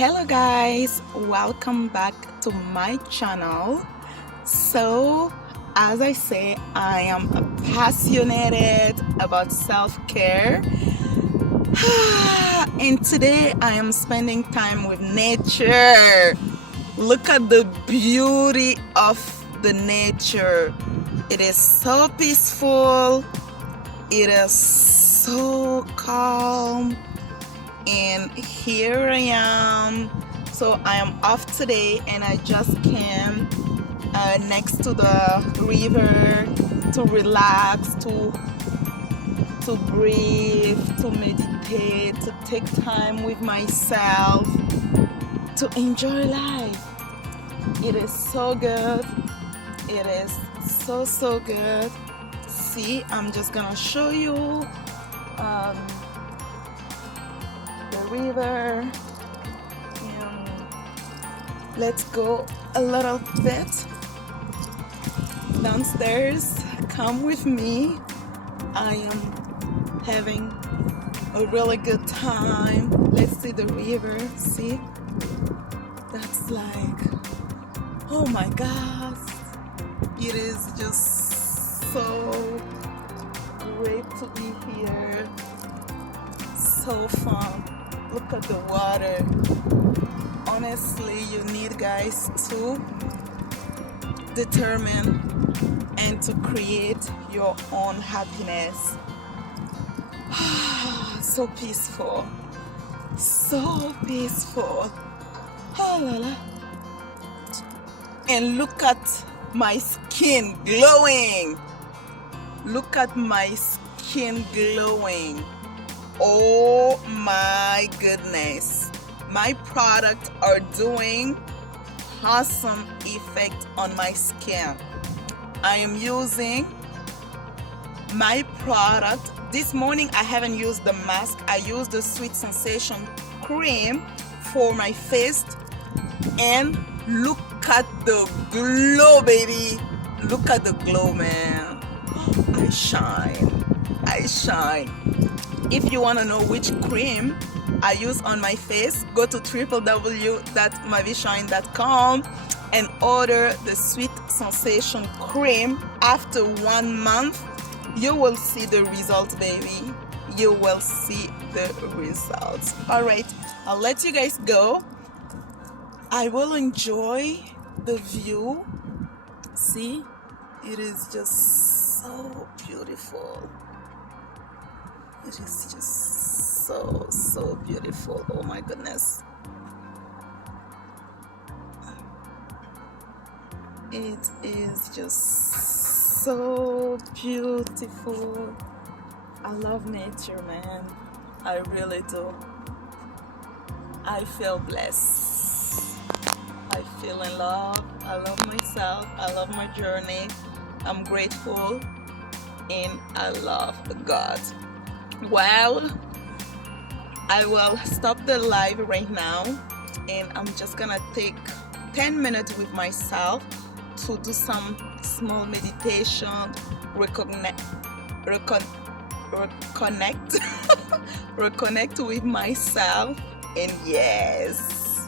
Hello guys, welcome back to my channel. So as I say, I am passionate about self-care and today I am spending time with nature. Look at the beauty of the nature. It is so peaceful, it is so calm, and here I am. So I am off today and I just came next to the river to relax, to breathe, to meditate, to take time with myself, to enjoy life. It is so good. It is so good. See, I'm just gonna show you the river, and let's go a little bit downstairs. Come with me. I am having a really good time. Let's see the river. See, that's like, oh my gosh, it is just so great to be here. So fun. Look at the water. Honestly, you need, guys, to determine and to create your own happiness. So peaceful. So peaceful. Oh, la, la. And look at my skin glowing. Look at my skin glowing. Oh my goodness, my products are doing awesome effect on my skin. I am using my product. This morning I haven't used the mask. I used the Sweet Sensation cream for my face, and look at the glow, baby. Look at the glow, man. I shine. If you want to know which cream I use on my face, go to www.mavishine.com and order the Sweet Sensation cream. After 1 month, you will see the results, baby. You will see the results. All right, I'll let you guys go. I will enjoy the view. See, it is just so beautiful. It is just so beautiful. Oh my goodness. It is just so beautiful. I love nature, man. I really do. I feel blessed. I feel in love. I love myself. I love my journey. I'm grateful and I love God. Well, I will stop the live right now and I'm just gonna take 10 minutes with myself to do some small meditation, reconnect reconnect with myself, and yes,